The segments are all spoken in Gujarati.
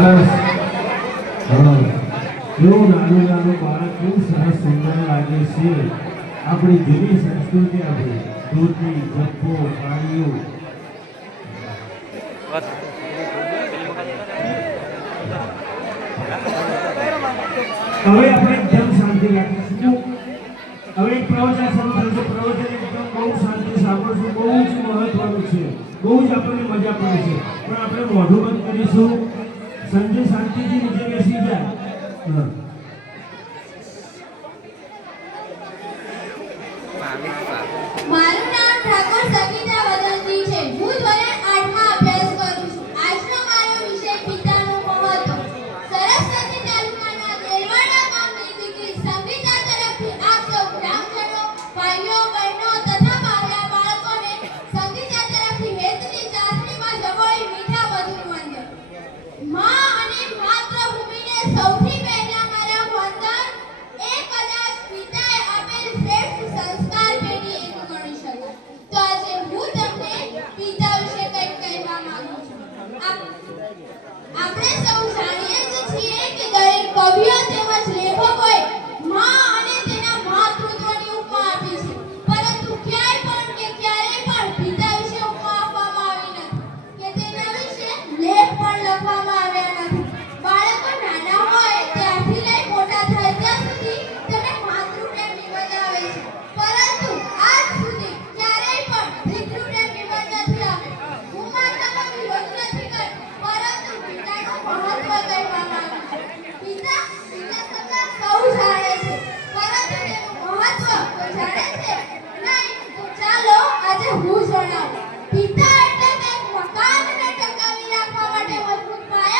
સરસ. હા, કેવું નાનું નાનું બાળક કેવું સરસ સુંદર લાગે છે. આપણી જૂની સંસ્કૃતિ, આપણી ધોતી, જપ્પો, પાણીઓ. હવે આપણે એકદમ શાંતિ રાખીશું. હવે એક પ્રવચન શરૂ થશે. પ્રવચન એકદમ બહુ શાંતિ સાંભળશું. બહુ જ મહત્વનું છે. બહુ જ આપણને મજા પડે છે. પણ આપણે મોઢું બંધ કરીશું. સંજય શાંતિથી નીચે બેસી જાય. મારું નામ ઠાકોર સવિતા વદનજી છે. હું ધોરણ 8 માં અભ્યાસ કરું છું. આજનો મારો વિષય પિતાનું મહત્વ. સરસ્વતી તાલુકાના દેલવાડા ગામની દીકરી સંગીતા તરફથી આપ સૌ ગ્રામજનો, ભાઈઓ, બહેનો તથા મહિલા બાળકોને સંગીતા તરફથી હેતની ચાસણીમાં જબોળી મીઠા મધુર વંદન. માં અને માતૃભૂમિને સૌથી પહેલા મારા વંદન એ કદાચ પિતાએ આપેલ શ્રેષ્ઠ સંસ્કાર પેઢી એક ગણી શકાય. તો આજે હું તમને પિતા વિશે કંઈક કહેવા માંગુ છું. આપણે સૌ જાણીએ જ છીએ કે દરેક કવિઓ તેમજ લેખકોએ માં અને તેના માતૃત્વની ઉપમા આપી છે. પરંતુ ક્યાંય પણ કે ક્યારેય પણ પિતા વિશે ઉપમા આપવામાં આવી નથી કે તેના વિશે લેખ પણ લખવામાં આવ્યા નથી. બાળકો નાના હોય ત્યારથી લઈ મોટા થાય ત્યાં સુધી તેને માતૃપ્રેમ નિબંધ આવે છે. પરંતુ આજ સુધી ક્યારેય પણ પિતૃપ્રેમ નિબંધ નથી આવ્યો. હું માતાનો વિરોધ નથી કરતી, પરંતુ પિતાનું મહત્વ કહેવા માંગુ છું. પિતા શબ્દ સૌ જાણે છે, પરંતુ તેનું મહત્વ કોઈ જાણે છે નહીં. તો ચાલો આજે હું જણાવું. પિતા એટલે કે મકાનને ટકાવી રાખવા માટે મજબૂત પાયો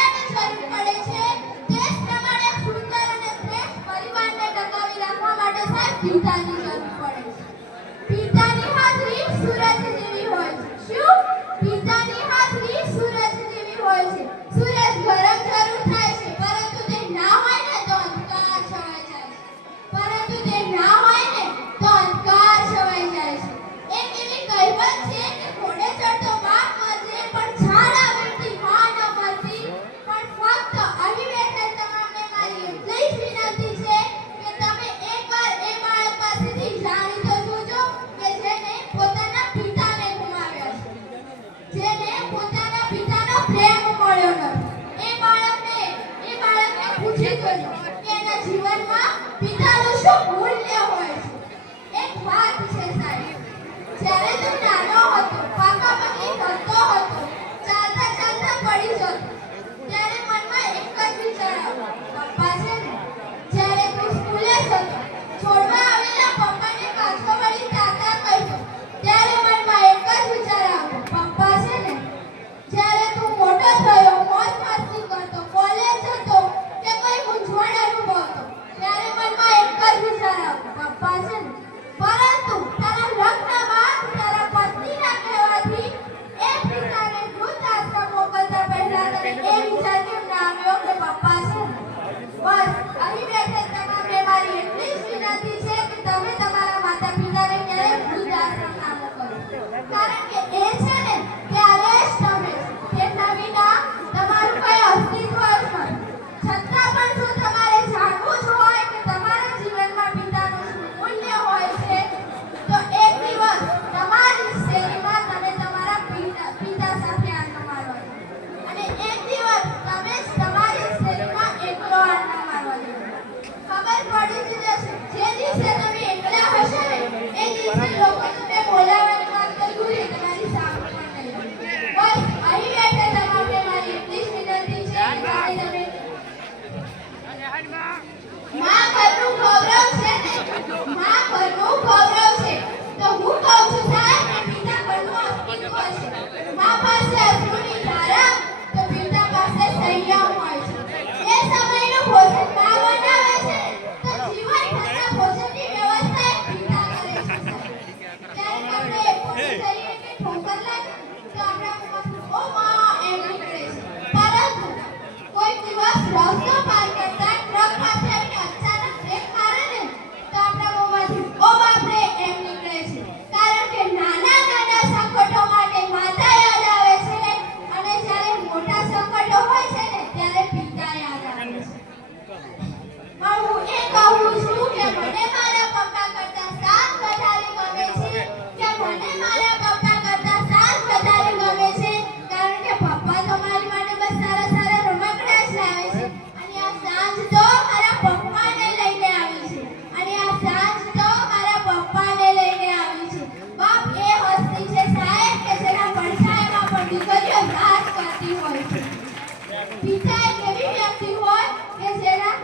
પિતા એક એવી વ્યક્તિ હોય કે જેના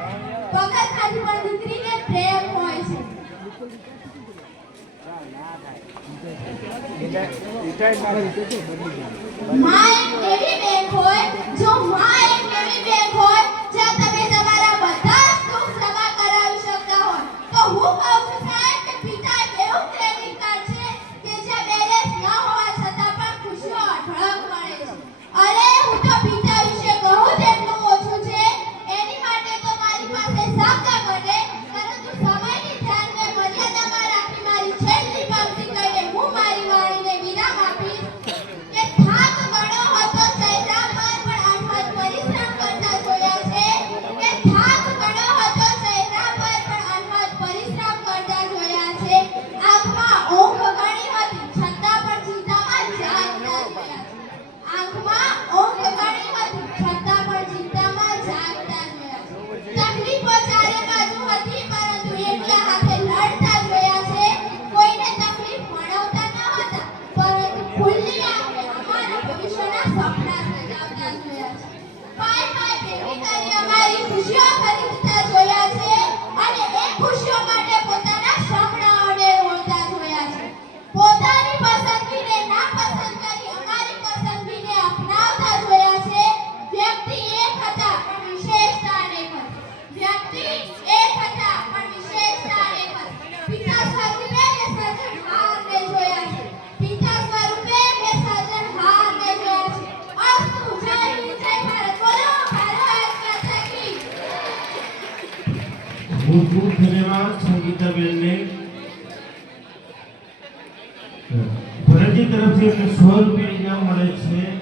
પગથાથી પણ દીકરીને પ્રેમ હોય છે. માં એક એવી બેંક હોય, જો માં એક એવી બેંક હોય જ્યાં તમે તમારા બધા જ દુઃખ જમા કરાવી શકતા હોય, તો હું કહું છું સાહેબ કે પિતા એક એવું ક્રેડિટ કાર્ડ છે કે જ્યાં બેલેન્સ ન હોવા છતાં પણ ખુશીઓ અઢળક મળે છે. અરે હું તો પિતા વિશે કહું તેટલું ઓછું છે. એની માટે તો મારી પાસે શબ્દ બને, પરંતુ સમયની ધ્યાનને મર્યાદામાં રાખી મારી છેલ્લી પંક્તિ કહીને હું મારી વાણીને વિરામ આપીશ કે થાક ઘણો હતો ચહેરા પર પણ અનહદ પરિશ્રમ કરતા જોયા છે. કે થાક ઘણો હતો ચહેરા પર પણ અનહદ પરિશ્રમ કરતા જોયા છે. આંખમાં ઊંઘ ઘણી હતી છતાં પણ ચિંતામાં જાગતા જોયા છે. આંખમાં ઊંઘ ઘણી હતી છતાં પણ ચિંતામાં જાગતા જોયા છે. તકલીફો ચારે બાજુ હતી પરંતુ એકલા હાથે લડતા જોયા છે. કોઈને તકલીફ મળવતા ન હતા પરંતુ ખુલ્લી આંખે અમારા ભવિષ્યના સપના સજાવતા જોયા છે. પાય પાય ભેગી કરી અમારી ખુશીઓ ખરીદતા જોયા છે અને એ ખુશીઓ માટે પોતાના શ્રમણાઓને રોળતા જોયા છે. પોતાની પસંદગીને નાપસંદ કરી અમારી પસંદગીને અપનાવતા જોયા છે. વ્યક્તિ એક હતા પણ વિશેષતા અનેક હતી. વ્યક્તિ એક હતા પણ વિશેષતા અનેક હતી. પિતા સ્વરૂપે મેં સર્જનહારને જોયા છે. પિતા સ્વરૂપે મેં સર્જનહારને જોયા છે. અસ્તુ જય હિન્દ જય ભારત. બોલો ભારત માતા કી. ખૂબ ખૂબ ધન્યવાદ સંગીતાબેનને. ભરતજી તરફથી એમને 100 રૂપિયા ઇનામ મળે છે.